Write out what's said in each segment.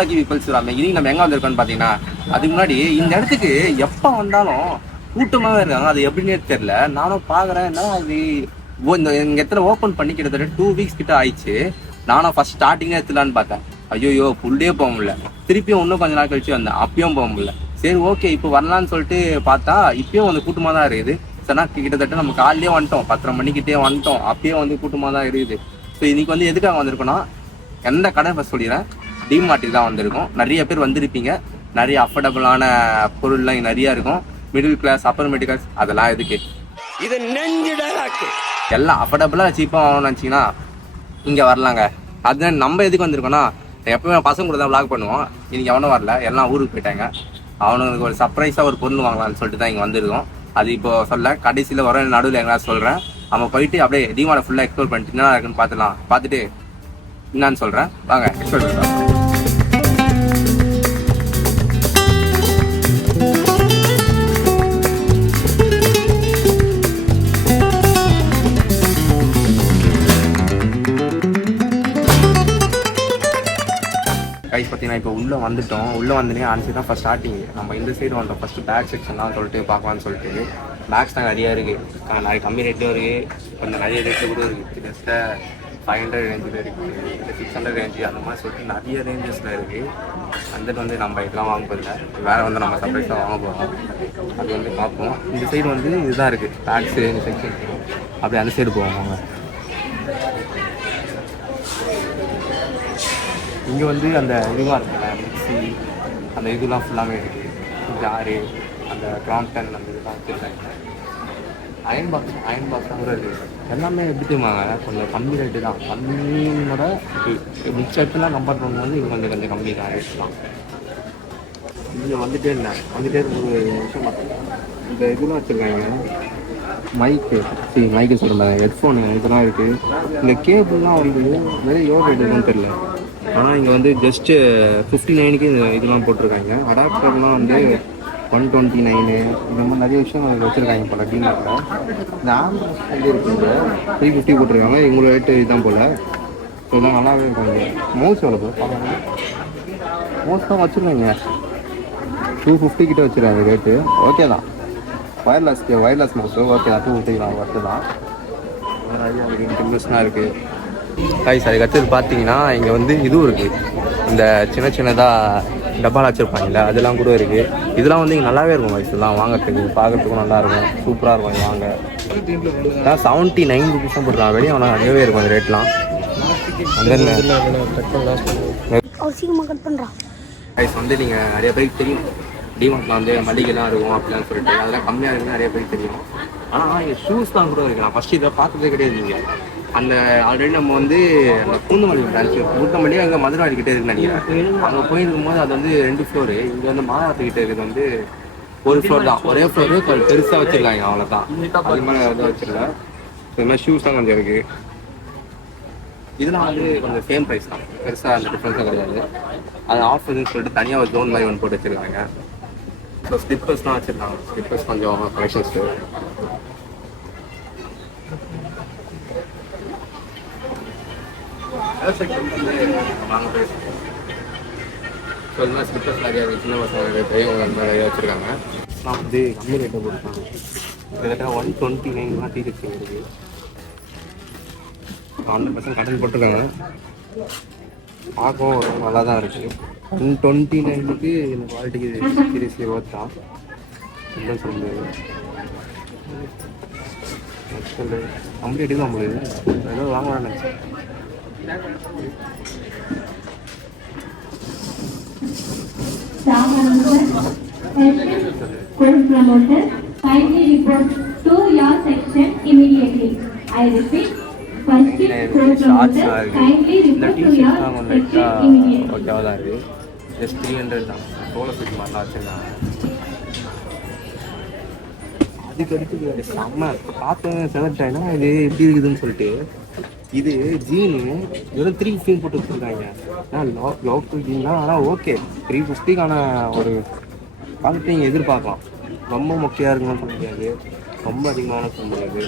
Lucky peoples இன்னைக்கு நம்ம எங்கே வந்திருக்கோம்னு பார்த்தீங்கன்னா, அதுக்கு முன்னாடி இந்த இடத்துக்கு எப்போ வந்தாலும் கூட்டமாகவே இருக்காங்க. அது எப்படின்னே தெரியல. நானும் பார்க்குறேன், என்ன அது இந்த எங்கள் இடத்துல ஓப்பன் பண்ணி கிட்டத்தட்ட 2 வீக்ஸ் கிட்ட ஆயிடுச்சு. நானும் ஃபர்ஸ்ட் ஸ்டார்டிங்கே எடுத்துலான்னு பார்த்தேன். ஐயோ ஃபுல்டே போக முடியல. திருப்பியும் இன்னும் கொஞ்ச நாள் கழிச்சு வந்தேன், அப்பயும் போக முடியல. சரி ஓகே இப்போ வரலான்னு சொல்லிட்டு பார்த்தா இப்பயும் வந்து கூட்டமாக தான் இருக்குது. சரினா கிட்டத்தட்ட நம்ம காலையிலே வந்துட்டோம், 10:30 மணிக்கிட்டே வந்துட்டோம், அப்பயும் வந்து கூட்டமாக தான் இருக்குது. ஸோ இன்னைக்கு வந்து எதுக்காக வந்திருக்கோன்னா, எந்த கடை ஃபஸ்ட் சொல்லிடுறேன், டிமார்ட்டுக்கு தான் வந்திருக்கும். நிறைய பேர் வந்திருப்பீங்க. நிறைய அஃபோர்டபுளான பொருள்லாம் இங்கே நிறையா இருக்கும். Middle class, upper middle class அதெல்லாம் எதுக்கு, இது நெஞ்சிடாக்கு எல்லாம் அஃபோர்டபுளாக சீப்பாக வாங்கணும்னு நினச்சிங்கன்னா இங்கே வரலாங்க. அதுதான் நம்ம எதுக்கு வந்திருக்கோன்னா, எப்பவுமே பசங்க கூட தான் விளாக் பண்ணுவோம். இன்னைக்கு எவனும் வரல, எல்லாம் ஊருக்கு போயிட்டாங்க. அவனுக்கு ஒரு சர்ப்ரைஸாக ஒரு பொருள் வாங்கலாம்னு சொல்லிட்டு தான் இங்கே வந்திருக்கோம். அது இப்போ சொல்ல, கடைசியில் வர நடுவில் எங்கன்னா சொல்கிறேன். நம்ம போயிட்டு அப்படியே டிமார்ட்டை ஃபுல்லாக எக்ஸ்ப்ளோர் பண்ணிட்டு என்ன இருக்குன்னு பார்த்துலாம். பார்த்துட்டு என்னான்னு சொல்கிறேன், வாங்க எக்ஸ்ப்ளோர் பண்ணலாம். கைஸ் பார்த்தீங்கன்னா இப்போ உள்ளே வந்துட்டோம். உள்ளே வந்துனே ஆன்சர் தான் ஃபஸ்ட் ஸ்டார்டிங். நம்ம இந்த சைடு வந்துட்டோம். ஃபஸ்ட்டு பேக் செக்ஷன்லாம் சொல்லிட்டு பார்க்கலான்னு சொல்லிட்டு பேக்ஸ் தான் நிறையா இருக்குது. நிறைய கம்மி ரேட்டும் இருக்குது, கொஞ்சம் நிறைய ரேட்டில் கூட இருக்குது. ஜஸ்ட்டு 500 ரேஞ்சில் இருக்குது, இல்லை 600 ரேஞ்சு, அந்த மாதிரி சொல்லிட்டு நிறைய ரேஞ்சஸில் இருக்குது. வந்துட்டு வந்து நம்ம இதெல்லாம் வாங்க போதில்லை, வேறு வந்து நம்ம சர்ப்ரைஸாக வாங்க போகிறோம். அது வந்து பார்ப்போம். இந்த சைடு வந்து இதுதான் இருக்குது பேக்ஸு, இந்த செக்ஷன். அப்படி அந்த சைடு போவோம் வாங்க. இங்கே வந்து அந்த இதுவாக இருக்குல்ல, மிக்ஸி, அந்த இதெல்லாம் ஃபுல்லாமே இருக்குது. ஜாரு, அந்த கிராம்ப்டன், அந்த இதெல்லாம் வச்சுருக்காங்க. அயன் பாக்ஸ்லாம் கூட இருக்குது. எல்லாமே எப்படி தெரியுமாங்க, கொஞ்சம் கம்மி ரேட்டு தான். கம்மியோட மிக்ஸ் இடத்துலாம் கம்பேர் பண்ணும்போது இது கொஞ்சம் கம்மி தான் ரேட்டு தான். இங்கே வந்துட்டே இருந்தேன். ஒரு நிமிஷம் பார்த்தீங்கன்னா இந்த இதெல்லாம் வச்சுருக்காங்க. மைக்கு சொல்லுங்கள், ஹெட்ஃபோனு இதெல்லாம் இருக்குது. இந்த கேபிள்லாம் வந்து நிறைய யோகா எடுக்குன்னு தெரியல. ஆனால் இங்கே வந்து ஜஸ்ட்டு 59க்கு இதெல்லாம் போட்டிருக்காங்க. அடாப்டர்லாம் வந்து 129 இந்த மாதிரி நிறைய விஷயம் அதில் வச்சுருக்காங்க போல். டிமார்ட்டில் இந்த ஆம்புலன்ஸ் வந்து இருக்குங்க 350 போட்டிருக்காங்க. இவங்களோட ரேட்டு இதுதான் போல். ஸோ இதெல்லாம் நல்லாவே இருக்காங்க. மவுஸ் எவ்வளோ பார்ப்பாங்க, மவுஸ் தான் வச்சுருக்காங்க 250 கிட்டே வச்சுருக்காங்க ரேட்டு. ஓகே தான், ஒயர்லெஸ் மவுஸு ஓகே தான், 250 தான் ஒர்த்து தான். நிறையா இருக்குது, டிம்பிள்ஸ்லாம் இருக்குது. கைஸ் அதுக்கு அடுத்தது பார்த்தீங்கன்னா இங்கே வந்து இதுவும் இருக்குது. இந்த சின்னதாக டப்பாலாம் வச்சுருப்பாங்கல்ல, அதெல்லாம் கூட இருக்குது. இதெல்லாம் வந்து இங்கே நல்லாவே இருக்கும் கைஸ். இதெல்லாம் வாங்கிறதுக்கு பார்க்குறதுக்கும் நல்லாயிருக்கும், சூப்பராக இருக்கும். இது வாங்க 79 ருபீஸ் தான் போட்டுருக்காங்க. வெளியே ஆனால் நிறையவே இருக்கும் அந்த ரேட்லாம். கைஸ் வந்து நீங்கள் நிறைய பேருக்கு தெரியும், டிமார்ட்டில் வந்து மளிகைலாம் இருக்கும் அப்படிலாம் சொல்லிட்டு, அதெல்லாம் கம்மியாக இருக்குன்னு நிறைய பேருக்கு தெரியும். ஆனால் இங்கே ஷூஸ் தான் கூட இருக்குது. நான் ஃபஸ்ட்டு இதை பார்த்ததே கிடையாது. நீங்கள் அந்த ஆல்ரெடி நம்ம வந்து அந்த பூந்தமல்லி பிரான்ச்சு, பூந்தமல்லி அங்கே மதுரவாடிக்கிட்டே இருக்குன்னு நினைக்கிறேன். அங்கே போயிருக்கும்போது அது வந்து 2 ஃப்ளோரு. இங்கே வந்து மாநகரத்துக்கிட்ட இருக்குது வந்து 1 ஃப்ளோர் தான். ஒரே ஃப்ளோரு கொஞ்சம் பெருசாக வச்சுருக்காங்க, அவ்வளோதான். அது மாதிரி எதாவது வச்சுருக்கேன். இது மாதிரி ஷூஸ் தான் கொஞ்சம் இருக்குது. இதெல்லாம் வந்து கொஞ்சம் சேம் ப்ரைஸ் தான், பெருசாக அந்த டிஃப்ரென்ஸாக கிடையாது. அது ஆஃபர்னு சொல்லிட்டு தனியாக ஒரு ஜோன் மாதிரி ஒன்று போட்டு வச்சுருக்காங்க. ஸோ ஸ்லிப்பர்ஸ்லாம் வச்சுருக்காங்க. ஸ்லிப்பர்ஸ் கொஞ்சம் கலெக்ஷன்ஸு. ஸோ இது மாதிரி ஸ்லிப்பர்ஸ் நிறையா இருக்குது. சின்ன பசங்க பெரியவங்க அந்த மாதிரி நிறையா வச்சுருக்காங்க. நான் வந்து கம்மி ரேட்டை போட்டுருக்காங்க. கிட்டத்தட்ட 129 டிஷர்ட்ஸ் இருக்குது. 100% கடன் போட்டிருக்காங்க. பார்க்கவும் ஒரு நல்லா தான் இருக்குது. 129க்கு இந்த குவாலிட்டிக்கு சீரியஸ்லி ஒர்த் தான். என்ன சொல்லுது சொல்லு, கம்பெனி எடுக்க முடியுது. ஏதோ வாங்கலாம்னு நினச்சேன். Kindly report to your section immediately. I repeat, first promoter, kindly report to your section immediately. ஓகேவா தான் இருக்குது. ஜஸ்ட் 300 தான். சோலோ ஃபிட் மாதிரிலாம் வச்சுருக்காங்க. அதுக்கு அடுத்து செம்ம பார்த்து செலக்ட் ஆகினா இது எப்படி இருக்குதுன்னு சொல்லிட்டு, இது ஜீனு வெறும் 350 போட்டு வச்சுருக்காங்க. லோக்கல் ஜீன் தான். ஆனால் ஓகே, 350க்கான ஒரு குவாலிட்டி நீங்கள் எதிர்பார்க்கலாம். ரொம்ப மொக்கையாக இருக்குன்னு சொல்ல முடியாது, ரொம்ப அதிகமான சொல்ல முடியாது.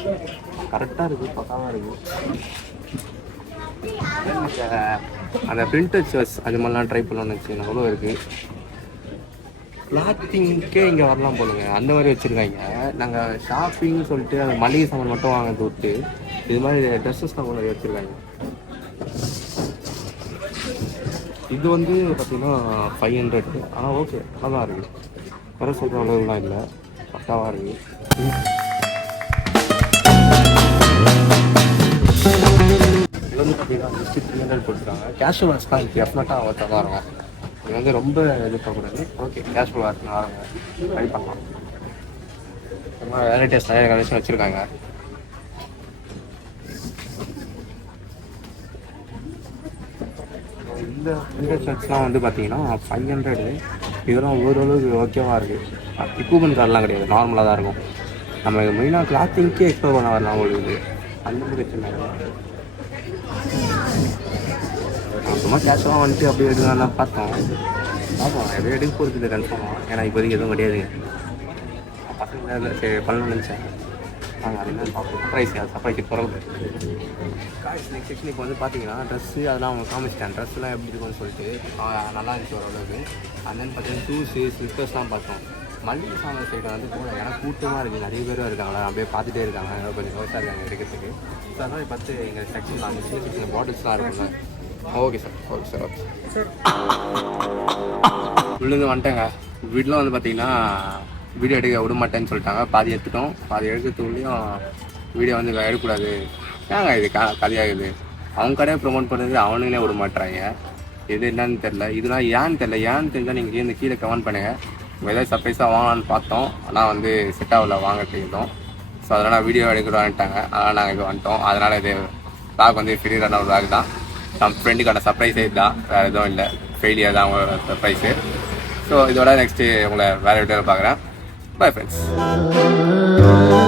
கரெக்டாக இருக்குது, பக்காவாக இருக்குது. அந்த பிரிண்டட் ஷர்ட்ஸ் அது மாதிரிலாம் ட்ரை பண்ணலாம்னு வச்சுக்கோங்க. அவ்வளோ இருக்குது. கிளாத்திங்க்கே இங்கே வரலாம் போலுங்க, அந்த மாதிரி வச்சுருக்காங்க. நாங்கள் ஷாப்பிங்னு சொல்லிட்டு அந்த மளிகை சாமான் மட்டும் வாங்க விட்டு இது மாதிரி ட்ரெஸ்ஸஸ்லாம் கொண்டு வச்சுருக்காங்க. இது வந்து பார்த்திங்கன்னா 500. ஆனால் ஓகே, நல்லா இருக்குது. வர சொல்கிற அளவுலாம் இல்லை, பக்காவாக இருக்குது. இது வந்து பார்த்தீங்கன்னா ஜஸ்ட்டு 300 போட்டுருக்காங்க. கேஷுவல் வாட்ச்லாம் இது டெஃபினட்டாக அவர்த்தான் தான் இருக்கும். இது வந்து ரொம்ப இது பண்ணக்கூடாது. ஓகே, கேஷுவல் வாட்ச் நல்லா ட்ரை பண்ணலாம். ரொம்ப வெரைட்டிஸ் நிறைய கலெக்ஷன் வச்சுருக்காங்க. இந்த பிரிண்டட் ஷர்ட்ஸ்லாம் வந்து பார்த்தீங்கன்னா 500. இதெல்லாம் ஓரளவுக்கு ஓகேவாக இருக்குது. எக்யூப்மெண்ட் கார்டெலாம் கிடையாது, நார்மலாக தான் இருக்கும். நம்ம மெயினாக கிளாத்திங்க்கே எக்ஸ்ப்ளோர் பண்ண வரலாம் உங்களுக்கு. அந்த மாதிரி பிரச்சனை சும்மா கேஷுவலாக வந்துட்டு அப்படியே எடுக்கலாம் பார்த்தோம். பார்ப்போம் எதுவும் எடுக்க போகிறது இல்லை கன்ஃபார்மாக. ஏன்னா இப்போதைக்கு எதுவும் கிடையாதுங்க. பசங்க சரி பண்ணணும்னு நினச்சேன். நாங்கள் அது என்ன பார்ப்போம். சர்ப்ரைஸ் போகிறது. நெக்ஸ்ட் செக்ஷன் இப்போ வந்து பார்த்தீங்கன்னா ட்ரெஸ்ஸு அதெல்லாம் அவங்க காமிச்சிட்டேன். ட்ரெஸ்ஸெலாம் எப்படி இருக்குன்னு சொல்லிட்டு நல்லா இருந்துச்சு ஓரளவுக்கு. அண்ட் தென் பார்த்தீங்கன்னா ஷூஸு ஸ்லிப்பர்ஸ்லாம் பார்த்தோம். மல்லிகை சாமான் சைடு வந்து போல ஏன்னா கூட்டமாக இருக்குது, நிறைய பேரும் இருக்காங்களா, அப்படியே பார்த்துட்டே இருக்காங்க, கொஞ்சம் யோசிச்சாக இருக்காங்க எடுக்கிறதுக்கு. ஸோ அதனால் பார்த்து எங்கள் செக்ஷனில் அந்த சின்ன செக்ஷன் பாட்டில்ஸ்லாம் இருக்குங்க. Okay sir, okay sir, okay sir. உள்ளேருந்து வந்துட்டேங்க. வீட்டில் வந்து பார்த்தீங்கன்னா வீடியோ எடுக்க விட மாட்டேன்னு சொல்லிட்டாங்க. பாதி எடுத்துட்டோம். பாதி எடுக்கிறதுக்குள்ளேயும் வீடியோ வந்து எடுக்கக்கூடாது, ஏங்க இது கதையாகுது. அவங்க கடையை ப்ரொமோட் பண்ணுறது அவனுங்களே விட மாட்டுறாங்க. இது என்னன்னு தெரில. இதெல்லாம் ஏன்னு தெரில. ஏன்னு தெரிஞ்சால் நீங்கள் இந்த கீழே கமெண்ட் பண்ணுங்கள். நம்ம எதாவது சர்ப்ரைஸாக வாங்கலான்னு பார்த்தோம், ஆனால் வந்து செட் ஆகல வாங்கிட்டோம். ஸோ அதனால் வீடியோ எடுக்கலான்ட்டாங்க. அதனால் நாங்கள் இது வந்துட்டோம். அதனால் இது வ்ளாக் வந்து ஃப்ரீயான ஒரு வ்ளாக் தான். நம்ம ஃப்ரெண்டுக்கான சர்ப்ரைஸே இதுதான், வேறு எதுவும் இல்லை. ஃபெயிலியர் தான் அவங்களோட சர்ப்ரைஸு. ஸோ இதோட நெக்ஸ்ட்டு உங்களை வேறு வீடியோவில் பார்க்குறேன். Bye friends.